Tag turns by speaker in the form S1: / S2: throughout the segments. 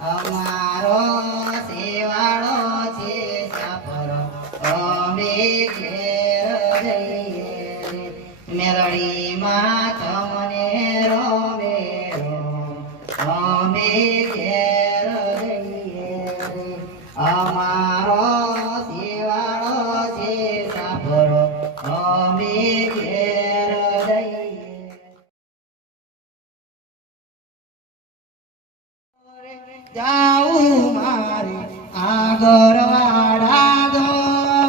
S1: અમારો સેવાળો છે સાપરો અમે ઘેર જઈએ રે. મેરડીમાં તમને રોમેરો અમે ઘેર જઈએ. અમારો આગળ વાડા દો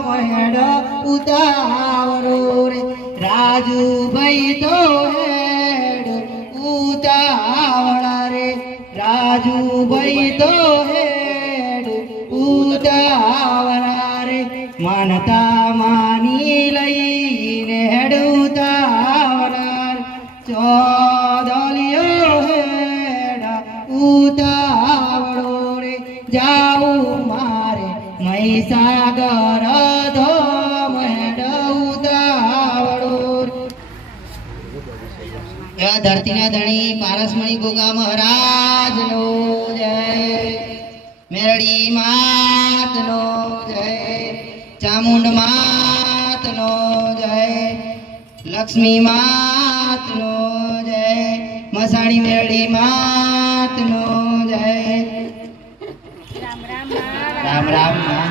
S1: મહેડ ઉતાવળો રે. રાજુભાઈ તો હેડ ઉતાવળા રે. રાજુભાઈ તો હેડ ઉતાવળા રે. માનતા માની લઈને મહીસાગર ધોમ એવા ધરતીના ધણી પારસમણી ગોગા મહારાજનો જય મેરડી માતનો જય ચામુંડ માત નો જય લક્ષ્મી માત નો જય મસાણી મેરડી માતનો જય રામ રામ રામ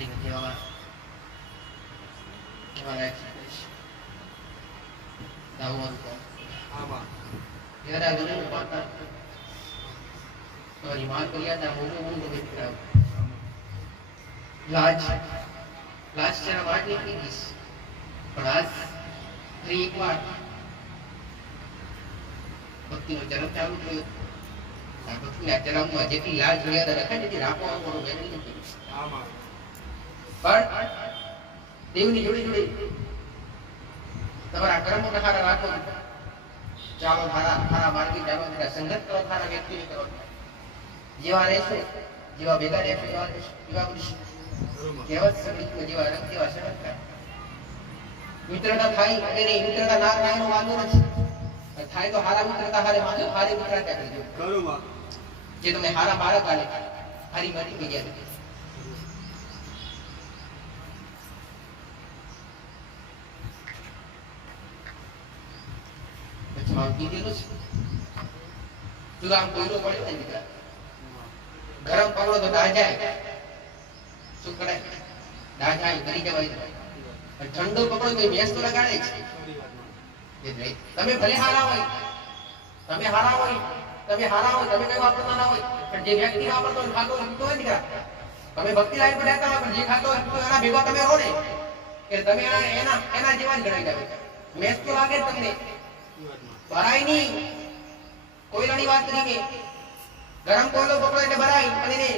S1: દરેક ભાવે લાજ લાજ જરા વાત નહીં કીધીશ પણ આજ ફરી એકવાર ભક્તિનો જન્મ ચાલુ થયો ભક્તિના જન્મમાં જેટલી લાજ મર્યાદા રખાય ને તે રાખવા આપણો વેરી નથી પણ દેવની જોડી જોડી તમારા કર્મો હારા રાખો ચાલો મારા મારા માર્ગી ચાલો જરા સંગત કરો મારા વ્યક્તિને કરો. જેવા રહેશે જેવા ભેગા રહેશે એવા એવા બનશો. કહેવત સંગીતમાં જેવા રંગ તેવા ચમત્કાર મિત્રતા થાય અને નહીં? મિત્રતા ના થાય એનો વાંધો નથી. થાય તો હારા મિત્રતા હારે માનો હારી મિત્રતા કરજો. જે તમને હારા બાળક આલે હારી મારી જગ્યા ગરમ પકડો તો દાજાય શું કરાય? દાજાય કરી જવાય ઠંડો પકડો તો મેસ તો લગાડે છે. તમે ભલે હારા હોય, તમે હારા હોય, તમે હારા હોય, તમે કઈ વાપરતા ના હોય, પણ જે વ્યક્તિ વાપરતો હોય ખાતો પીતો હોય દીકરા. તમે ભક્તિ લાઈન પર રહેતા હોય, પણ જે ખાતો હોય એના ભેગા તમે રહો ને એટલે તમે એના એના જેવા જ ગણાઈ જાવ મેસ તો લાગે તમને. ભરાય નહીં. કોયલાની વાત કરી કે ગરમ કોયલો પકડો એટલે ભરાય. અને એને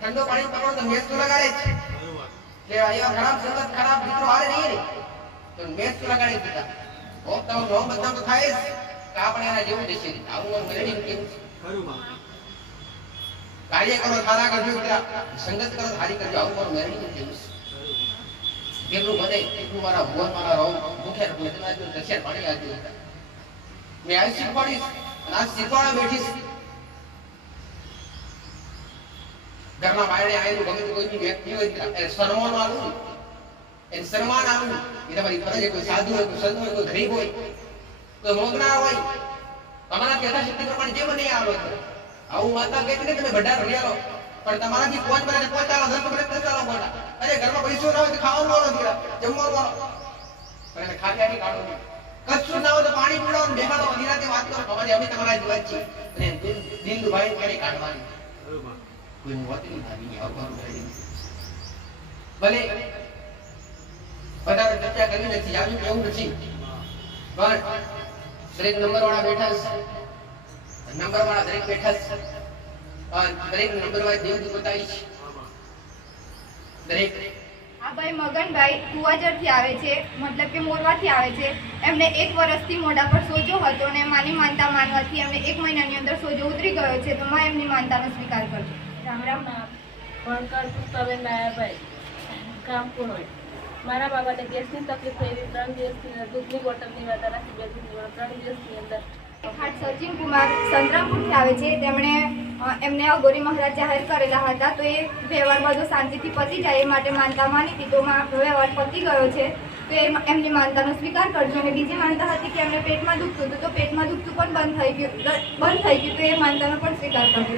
S1: ઠંડો પાણી પકડો તો મેચ તો લગાડે જ. કે એવા ખરાબ સંગત ખરાબ મિત્રો હારે નહીં રે. તો મેચ તો લગાડે જ ઓમ તો રોમ બધા તો થાય જ. કે આપણે એના જેવું દેશે આવું આમ મેળવી કેવું કાર્ય કરો સારા કરજો સંગત કરો સારી કરજો. આવું મારું મેળવી કેવું છે કેટલું બધે કેટલું મારા ભગવાન મારા રોમ ભૂખ્યા રહું. એટલા દશેર પાણી આજુ મેં આજ શીખવાડીશ અને આજ શીખવાડવા બેઠીશ. ઘરના બાયણે આવેલું ગમે કોઈ વ્યક્તિ હોય એને સન્માન આપવું એને સન્માન આપવું એ તમારી ફરજ કોઈ સાધુ હોય, કોઈ સંત હોય, કોઈ ગરીબ હોય, કોઈ મોગનાર હોય. તમારા યથાશક્તિ પ્રમાણે જે મને આવે આવું માતા કહેતી ને તમે ભંડાર ભર્યા લો પણ તમારાથી પોચ બનાને પહોંચાડો દસ પકડે પહોંચાડો મોટા અરે ઘરમાં પૈસો ના હોય તો ખાવાનું વાળો દીકરા, જમવાનું વાળો. પણ એને આખી કાઢો. કશું ના હોય તો પાણી પીવડાવો ને છે અમે તમારા જ છીએ. અને દિલ દુભાઈ ક્યારે કાઢવાની. કોઈ મોત નહીં આવી ગયા આવું મારું ભલે વધારે ચર્ચા કરી નથી આજુ કેવું નથી. પણ દરેક નંબર વાળા બેઠા છે. નંબર વાળા દરેક બેઠા છે. દરેક નંબર વાળા દેવ દરેક દરેક
S2: આ ભાઈ મગનભાઈ કુવાજરથી આવે છે મતલબ કે મોરવાથી આવે છે. એમને એક વર્ષથી મોઢા પર સોજો હતો અને માની માનતા માનવાથી એમને એક મહિનાની અંદર સોજો ઉતરી ગયો છે તો માં એમની માનતાનો સ્વીકાર કરજો.
S3: રામ રામ ભણકર પુષ્પાબેન નાયાભાઈ કામ હોય? મારા બાબાને ગેસની તકલીફ થઈ ત્રણ દિવસની દૂધની બોટલની વધારાથી બે દિવસની ત્રણ દિવસની અંદર.
S2: હાટ સચિન કુમાર સંતરામપુરથી આવે છે. તેમણે એમને અઘોરી મહારાજ જાહેર કરેલા હતા. તો એ વ્યવહાર બધો શાંતિથી પતી જાય એ માટે માનતા માની હતી. તો વ્યવહાર પતી ગયો છે. તો એ એમની માનતાનો સ્વીકાર કરજો. અને બીજી માનતા હતી કે એમને પેટમાં દુખતું હતું. તો પેટમાં દુખતું પણ બંધ થઈ ગયું. બંધ થઈ ગયું. તો એ માનતાનો પણ સ્વીકાર કરજો.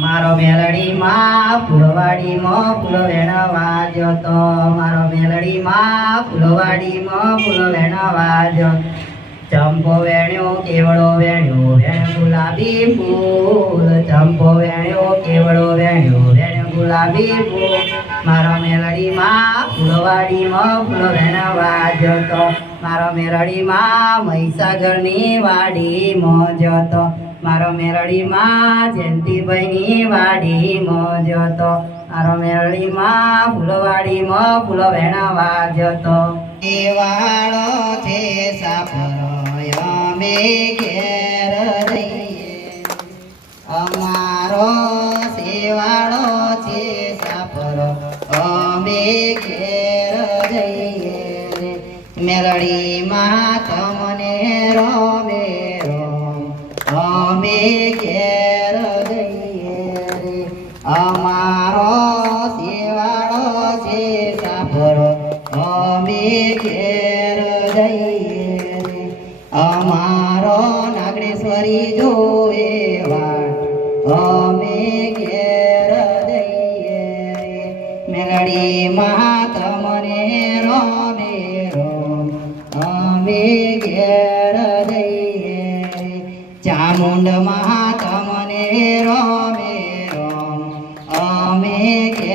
S4: મારો મેલડી માં ફૂલવાડી માં ફૂલ વેણવા જતો મારો મેલડી માં ફૂલવાડી માં ફૂલ વેણવા જતો ચંપો વેણ્યો કેવડો વેણ્યો, વેણ ગુલાબી ફૂલ. ચંપો વેણ્યો કેવડો વેણ્યો, વેણ ગુલાબી ફૂલ. મારો મેલડી માં ફૂલવાડી માં ફૂલ વેણવા જતો મારો મેલડી માં મહીસાગરની વાડી માં જતો મારો મેરડી માં જયંતિભાઈની વાડી માં જતો મારો મેરડી માં ફૂલવાડી માં ફૂલ વેણવા જતો દેવાળો છે સાપરો. અમે ઘેર રહીએ. અમારો સેવાળો છે સાપરો અમે ઘેર જઈએ. મેલડી માં તમને રમે રમ. અમે ઘેર જઈએ. રે અમારો મેલડી માં તમને રમે રમ અમે ઘેર જઈએ ચામુંડ મહાત્મને તમને રમે રમ અમે ઘેર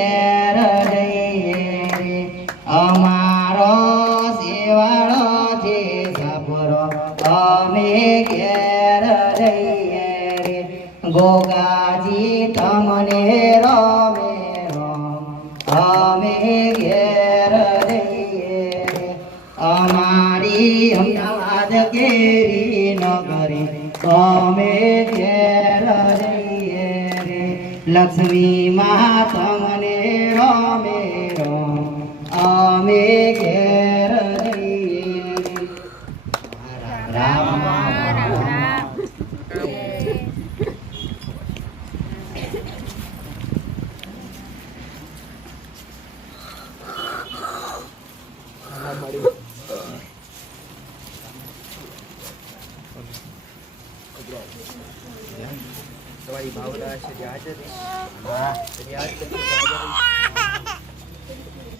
S4: અમે ઘેર જઈએ અમારી અમદાવાદ કેરી નગરી અમે ઘેર જઈએ રે લક્ષ્મી મા રમ
S1: જે હાજર છે.